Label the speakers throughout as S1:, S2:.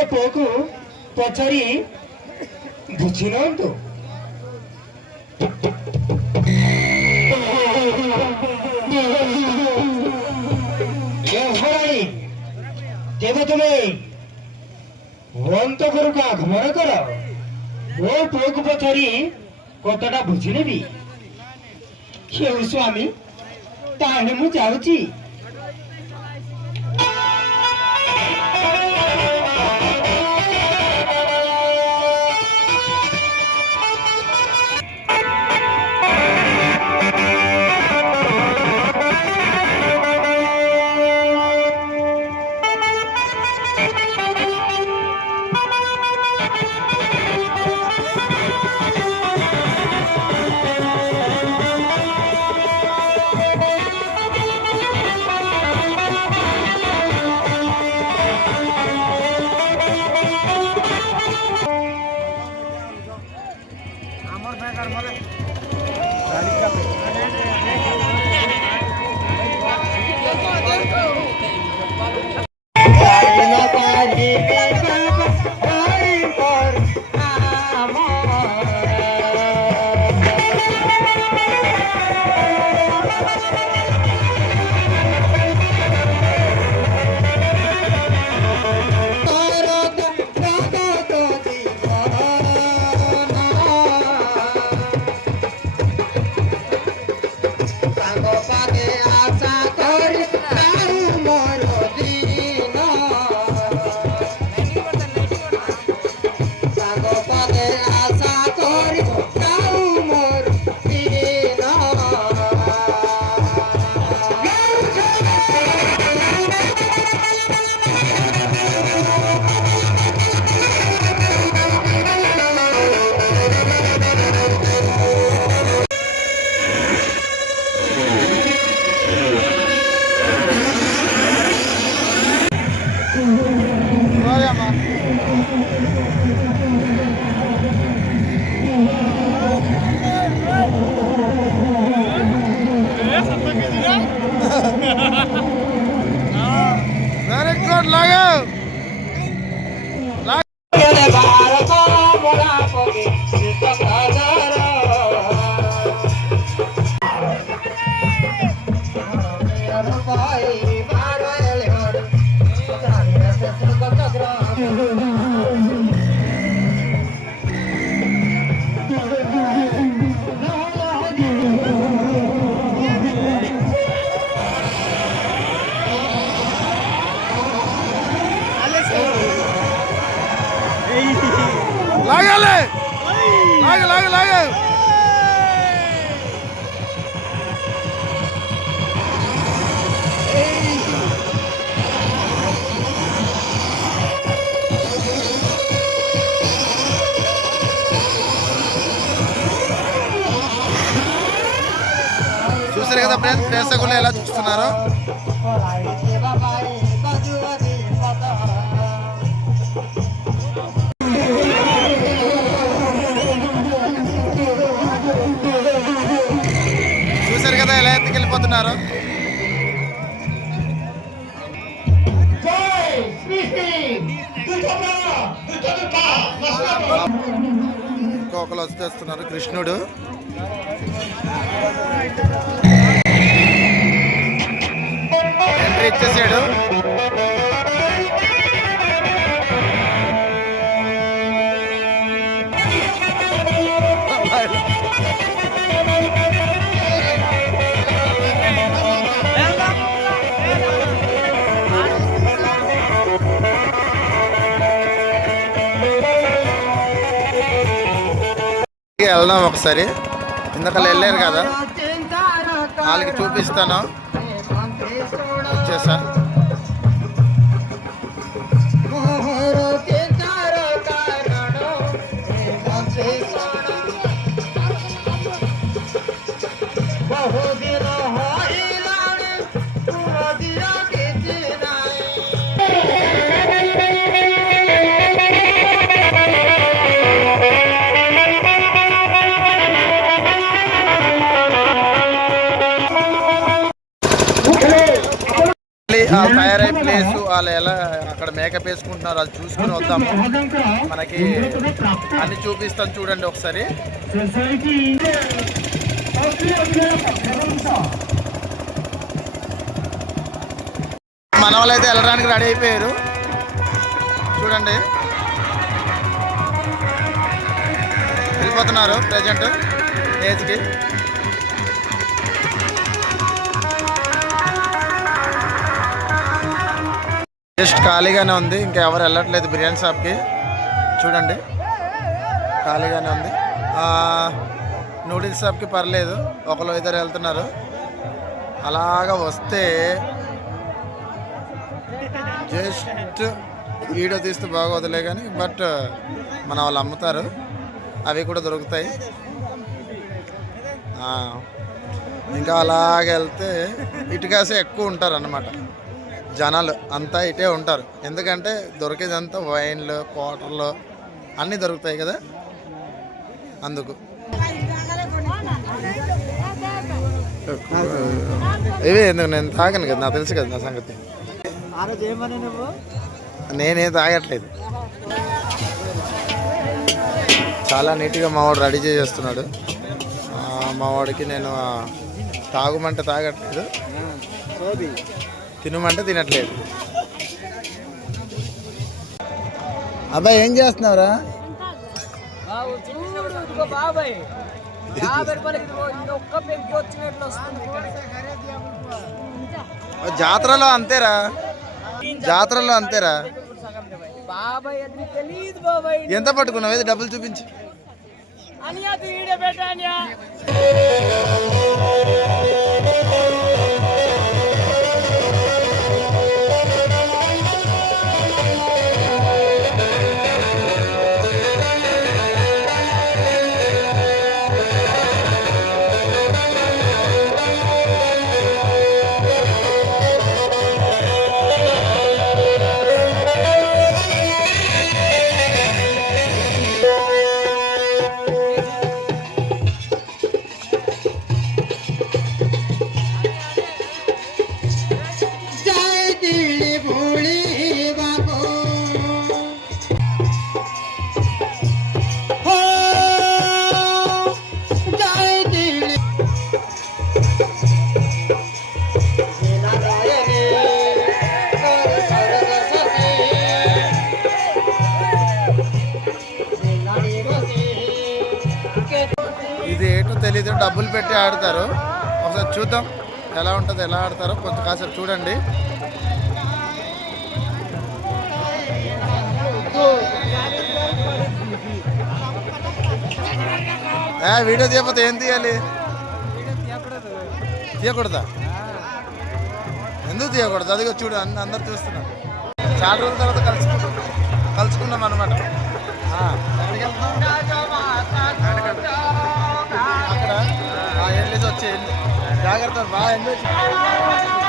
S1: ପୁଅକୁ ପଚାରି ବୁଝି ନିଅନ୍ତୁ ଭରାଣୀ ତେବେ ତୁମେ ଅନ୍ତପୁରକୁ ଆଗମନ କର ମୋ ପୁଅକୁ ପଚାରି କଥାଟା ବୁଝିନେବି ହେଉ ସ୍ୱାମୀ ତାହେଲେ ମୁଁ ଯାଉଛି
S2: মরা లాగ లాగ లాగ చూసారు కదా ఫ్రెండ్స్ ప్రేక్షకులు ఎలా చూస్తున్నారు? ఎత్తుకెళ్ళిపోతున్నారు కోకలు వస్తేస్తున్నారు కృష్ణుడు. ఎంట్రీ ఇచ్చేసాడు. వెళ్దాం ఒకసారి. ఇందాక వెళ్ళారు కదా? వాళ్ళకి చూపిస్తాను. వచ్చేసా.
S3: వాళ్ళు తయారయ్యే ప్లేస్ వాళ్ళు ఎలా అక్కడ మేకప్ వేసుకుంటున్నారు అది చూసుకుని వద్దాము. మనకి అన్ని చూపిస్తాను చూడండి ఒకసారి. మన వాళ్ళు అయితే వెళ్ళడానికి రెడీ అయిపోయారు. చూడండి. వెళ్ళిపోతున్నారు ప్రజెంట్ ఏజ్కి జస్ట్ ఖాళీగానే ఉంది. ఇంకా ఎవరు వెళ్ళట్లేదు బిర్యానీ షాప్కి. చూడండి. ఖాళీగానే ఉంది. నూడిల్స్ షాప్కి పర్లేదు. ఒకరు ఇద్దరు వెళ్తున్నారు. అలాగా వస్తే జస్ట్ వీడియో తీస్తే బాగోదులే కానీ బట్ మన వాళ్ళు అమ్ముతారు. అవి కూడా దొరుకుతాయి. ఇంకా అలాగ వెళ్తే ఇటుకాసే ఎక్కువ ఉంటారు అన్నమాట జనాలు అంతా ఇటే ఉంటారు. ఎందుకంటే దొరికేదంతా వైన్లు క్వార్టర్లు అన్నీ దొరుకుతాయి కదా. అందుకు. ఇవే ఎందుకు? నేను తాగను కదా నాకు తెలుసు కదా నా సంగతి. నేనే తాగట్లేదు. చాలా నీట్గా మావాడు రెడీ చేస్తున్నాడు మా వాడికి నేను తాగుమంటే తాగట్లేదు. తినమంటే తినట్లేదు. అబ్బాయి ఏం చేస్తున్నావురా?
S2: బాబాయ్
S3: జాతరలో అంతేరా? జాతరలో అంతేరా? ఎంత పట్టుకున్నావు? ఏది డబ్బులు చూపించి.
S2: అనియా తీడే పెట్టానియా
S3: పెట్టి ఆడతారు ఒకసారి చూద్దాం. ఎలా ఉంటుందో ఎలా ఆడతారో కొంచెం కాసేపు చూడండి. వీడియో తీయకపోతే ఏం తీయాలి? తీయకూడదా? ఎందుకు తీయకూడదు? అదిగో చూడు అందరు అందరు చూస్తున్నారు. చాలా రోజుల తర్వాత కలుసుకున్నాం కలుసుకున్నాం అనమాట జాగ్రత్త బాగా ఎంజాయ్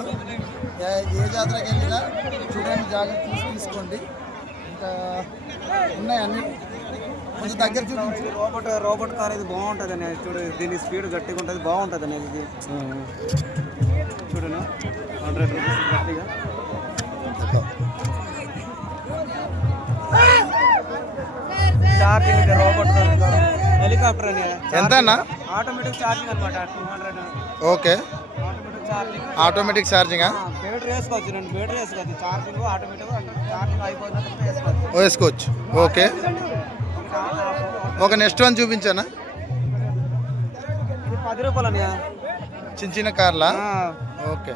S3: ఇస్తారు ఏ- జాతరకి వెళ్ళినా చూడండి జాగ్రత్త చూసి తీసుకోండి. ఇంకా ఉన్నాయి అన్ని. కొంచెం దగ్గర చూపించు.
S4: రోబోట్ రోబోట్ కార్ ఇది బాగుంటుంది అనేది చూడు దీని స్పీడ్ గట్టిగా ఉంటుంది బాగుంటుంది అనేది ఇది చూడను? హండ్రెడ్ రూపీస్ గట్టిగా. ఛార్జింగ్ ఇది రోబోట్ కార్ హెలికాప్టర్ అని
S3: ఎంత
S4: ఆటోమేటిక్ ఛార్జింగ్ అనమాట two
S3: hundred
S4: okay. Automatic
S3: charging automatic
S4: battery వేసుకోవచ్చు రెండు బ్యాటరీ వేసుకోవచ్చు. ఛార్జింగ్ ఆటోమేటిక్ ఛార్జింగ్ అయిపోయిన వేసుకోవచ్చు.
S3: వేసుకోవచ్చు. ఓకే. ఒక నెక్స్ట్ వన్ చూపించానా?
S4: పది రూపాయలు
S3: చిన్న చిన్న కార్లా? ఓకే.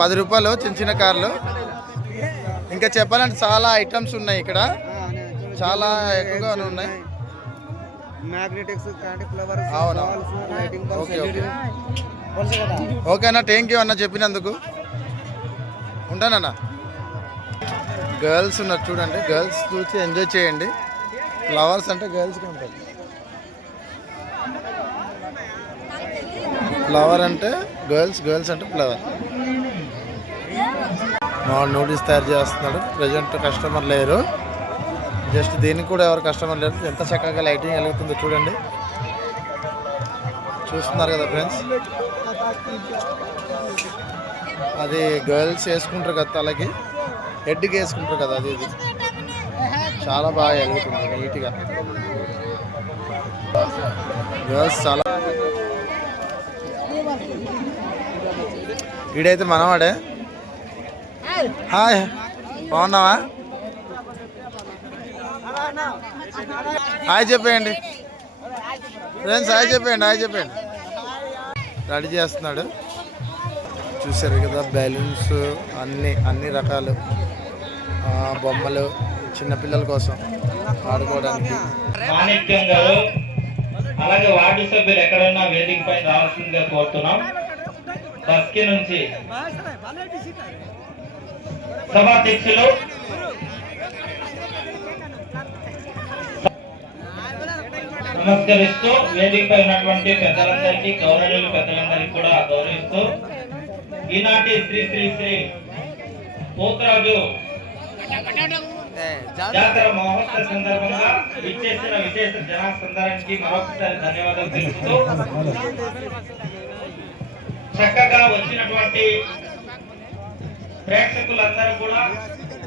S3: పది రూపాయలు చిన్న చిన్న కార్లు. ఇంకా చెప్పాలంటే చాలా ఐటమ్స్ ఉన్నాయి ఇక్కడ. చాలా ఎక్కువగా ఉన్నాయి.
S4: మ్యాగ్నెటిక్స్ కాంటి ఫ్లవర్స్
S3: అవును. Lighting
S4: okay okay.
S3: ఓకేనా థ్యాంక్ యూ అన్న చెప్పినందుకు. ఉంటానన్నా గర్ల్స్ ఉన్నారు చూడండి గర్ల్స్ చూసి ఎంజాయ్ చేయండి. ఫ్లవర్స్ అంటే గర్ల్స్కి ఉంటుంది. ఫ్లవర్ అంటే గర్ల్స్ గర్ల్స్ అంటే ఫ్లవర్ మా నూడిల్స్ తయారు చేస్తున్నాడు. ప్రజెంట్ కస్టమర్ లేరు. జస్ట్ దీనికి కూడా ఎవరు కస్టమర్ లేరు ఎంత చక్కగా లైటింగ్ వెలుగుతుందో చూడండి. చూస్తున్నారు కదా ఫ్రెండ్స్ అది గర్ల్స్ వేసుకుంటారు కదా తలకి. హెడ్కి వేసుకుంటారు కదా అది ఇది. చాలా బాగా వెలుగుతుంది నీట్గా గర్ల్స్ చాలా వీడైతే మనవాడే? హాయ్ బాగున్నావా? హాయ్ చెప్పేయండి. ఫ్రెండ్స్ హాయ్ చెప్పేయండి హాయ్ చెప్పేయండి. రెడీ చేస్తున్నాడు. చూసారు కదా బెలూన్స్ అన్ని అన్ని రకాలు. బొమ్మలు చిన్నపిల్లల కోసం ఆడుకోవడానికి.
S5: అలాగే వార్డు సభ్యులు ఎక్కడున్నా వేదిక పైన రావాల్సిందిగా కోరుతున్నాం. బస్కి నుంచి సభాధ్యక్షులు నమస్కరిస్తూ వేదికపై ఉన్నటువంటి పెద్దలందరికీ గౌరవులు పెద్దలందరికీ కూడా గౌరవిస్తూ ఈనాటి శ్రీ శ్రీ శ్రీ పోతరాజు జాతర మహోత్సవ సందర్భంగా ఇచ్చేసిన విశేష జనాసందరానికి మరొకసారి ధన్యవాదాలు తెలుపుతూ చక్కగా వచ్చినటువంటి ప్రేక్షకులందరూ కూడా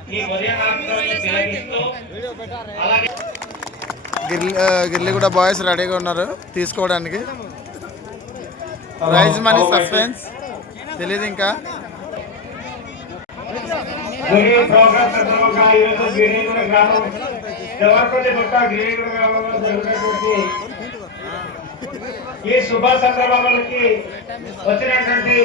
S5: ఈ వరియనాథాన్ని తిలకిస్తూ అలాగే
S3: గిర్లి ఆ, కూడా బాయ్స్ రెడీగా ఉన్నారు తీసుకోవడానికి. ప్రైజ్ మనీ సస్పెన్స్ తెలియదు ఇంకా.
S5: ఈ శుభ సందర్భాలకి వచ్చినటువంటి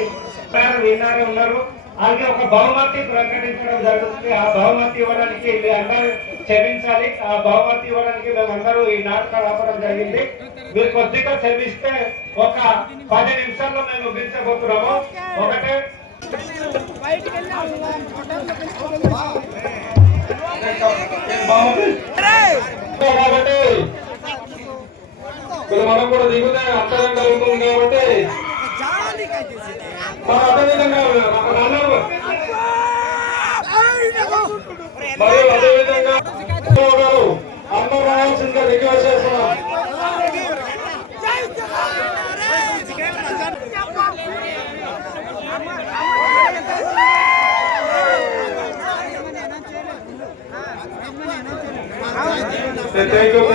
S5: విన్నారు ఉన్నారు. అలాగే ఒక బహుమతి ప్రకటించడం జరుగుతుంది. ఆ బహుమతి ఇవ్వడానికి మీ అందరూ క్షమించాలి. ఆ బహుమతి ఇవ్వడానికి మేమందరూ ఈ నాటకాలు ఆపడం జరిగింది. మీరు కొద్దిగా క్షమిస్తే ఒక పది నిమిషాల్లో మేము ముగించబోతున్నాము. ఒకటే. కాబట్టి మనం కూడా దిగుతే అర్థం కలుగుతుంది కాబట్టి రిక్వెస్ట్ చేస్తున్నాం థ్యాంక్